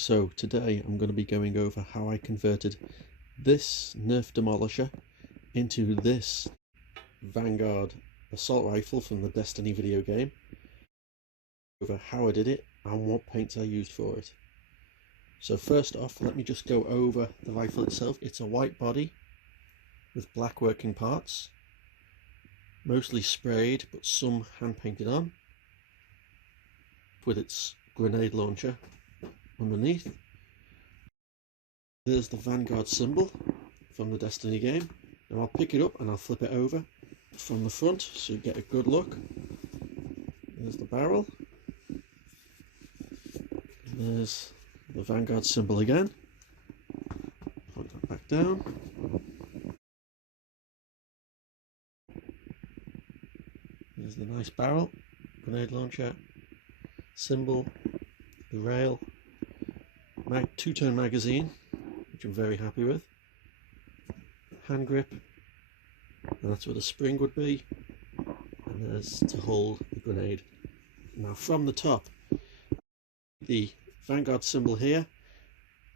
So today I'm going to be going over how I converted this Nerf Demolisher into this Vanguard Assault Rifle from the Destiny video game, over how I did it and what paints I used for it. So first off, let me just go over the rifle itself. It's a white body with black working parts, mostly sprayed but some hand painted on, with its grenade launcher underneath. There's the Vanguard symbol from the Destiny game. Now I'll pick it up and I'll flip it over from the front so you get a good look. There's the barrel. There's the Vanguard symbol again. Put that back down. There's the nice barrel, grenade launcher, symbol, the rail, two-tone magazine, which I'm very happy with, hand grip, and that's where the spring would be, and there's to hold the grenade. Now from the top, the Vanguard symbol here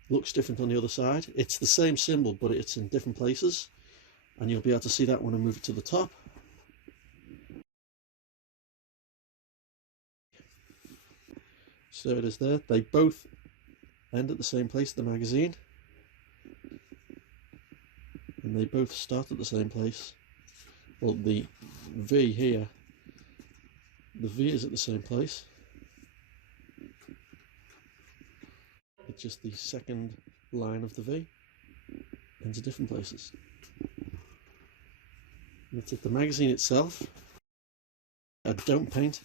looks different on the other side. It's the same symbol but it's in different places, and you'll be able to see that when I move it to the top. So it is there. They both end at the same place, the magazine, and they both start at the same place. Well, the V here, the V is at the same place. It's just the second line of the V ends at different places. That's it. The magazine itself, I don't paint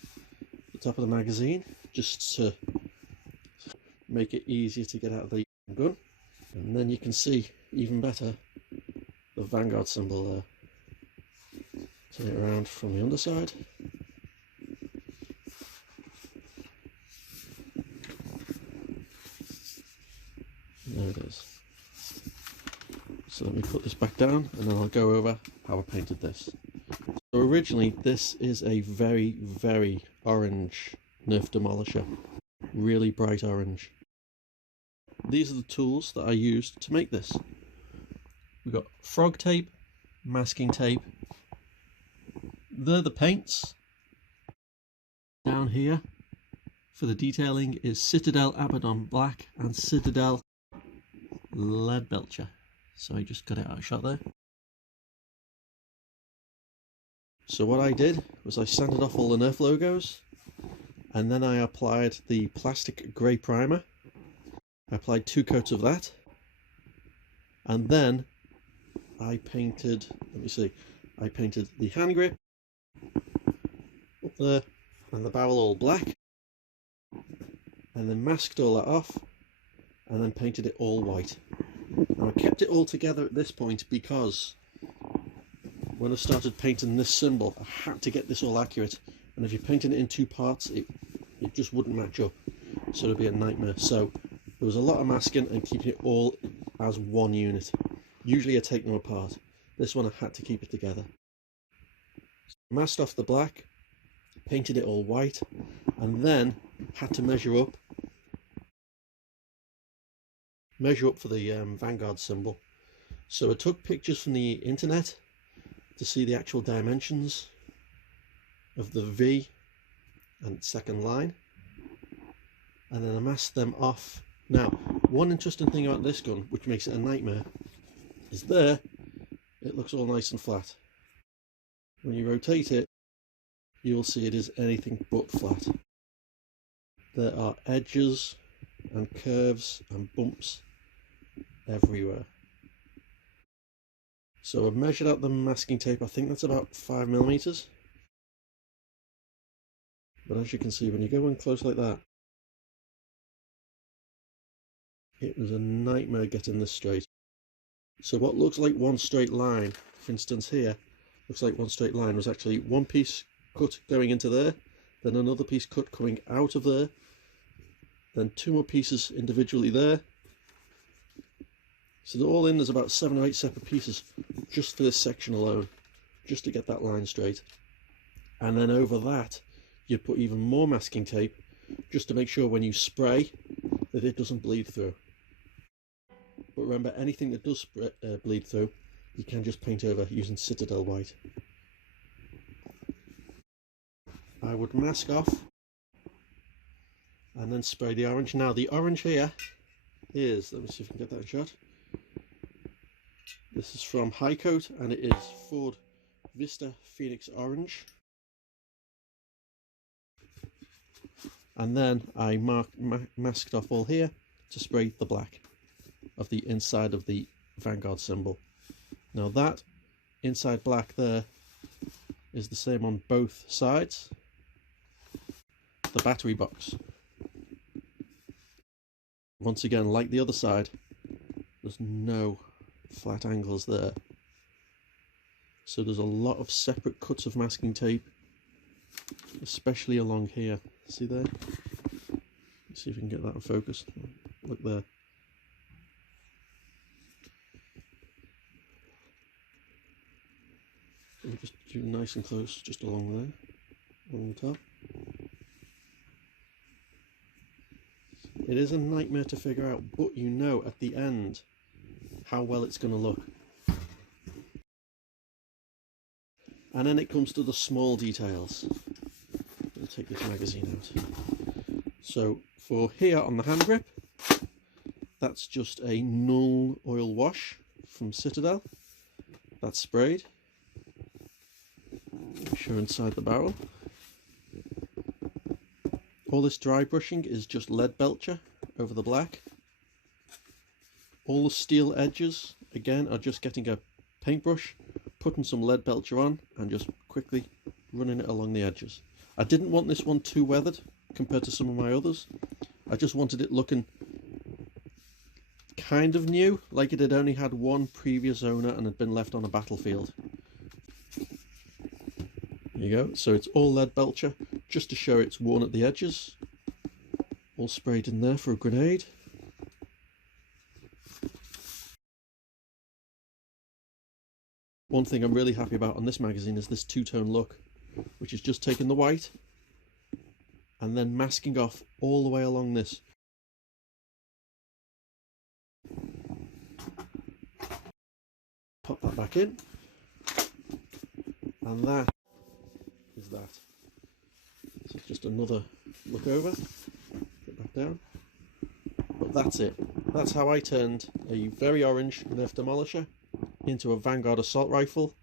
the top of the magazine just to make it easier to get out of the gun, and then you can see even better the Vanguard symbol there. Turn it around from the underside. There it is. So let me put this back down and then I'll go over how I painted this. So originally this is a very, very orange Nerf Demolisher, really bright orange. These are the tools that I used to make this. We've got frog tape, masking tape. They're the paints. Down here for the detailing is Citadel Abaddon Black and Citadel Lead Belcher. So I just got it out of shot there. So what I did was I sanded off all the Nerf logos, and then I applied the plastic grey primer. I applied 2 coats of that, and then I painted, I painted the hand grip up there and the barrel all black, and then masked all that off and then painted it all white. Now I kept it all together at this point because when I started painting this symbol I had to get this all accurate, and if you're painting it in 2 parts it just wouldn't match up, so it'd be a nightmare. So there was a lot of masking and keeping it all as one unit. Usually I take them apart. This one I had to keep it together. Masked off the black, painted it all white, and then had to measure up for the Vanguard symbol. So I took pictures from the internet to see the actual dimensions of the V and second line, and then I masked them off. Now, one interesting thing about this gun, which makes it a nightmare, is there it looks all nice and flat. When you rotate it, you'll see it is anything but flat. There are edges and curves and bumps everywhere. So I've measured out the masking tape. I think that's about 5mm. But as you can see, when you go in close like that, it was a nightmare getting this straight. So what looks like one straight line, for instance here, looks like one straight line, was actually one piece cut going into there, then another piece cut coming out of there, then 2 more pieces individually there. So all in, there's about 7 or 8 separate pieces just for this section alone, just to get that line straight. And then over that, you put even more masking tape, just to make sure when you spray that it doesn't bleed through. But remember, anything that does bleed through, you can just paint over using Citadel white. I would mask off and then spray the orange. Now the orange here is, let me see if I can get that shot. This is from High Coat and it is Ford Vista Phoenix Orange. And then I masked off all here to spray the black of the inside of the Vanguard symbol. Now that inside black there is the same on both sides. The battery box. Once again, like the other side, there's no flat angles there. So there's a lot of separate cuts of masking tape, especially along here. See there? Let's see if we can get that in focus. Look there. Let me just do nice and close, just along there, along the top. It is a nightmare to figure out, but you know at the end how well it's going to look. And then it comes to the small details. Let me take this magazine out. So for here on the hand grip, that's just a null oil wash from Citadel. That's sprayed. Show inside the barrel. All this dry brushing is just lead belcher over the black. All the steel edges, again, are just getting a paintbrush, putting some lead belcher on and just quickly running it along the edges. I didn't want this one too weathered compared to some of my others. I just wanted it looking kind of new, like it had only had one previous owner and had been left on a battlefield. There you go, so it's all lead belcher, just to show it's worn at the edges. All sprayed in there for a grenade. One thing I'm really happy about on this magazine is this two-tone look, which is just taking the white and then masking off all the way along this. Pop that back in, and that is that. So just another look over, put back down. But that's it. That's how I turned a very orange Nerf Demolisher into a Vanguard assault rifle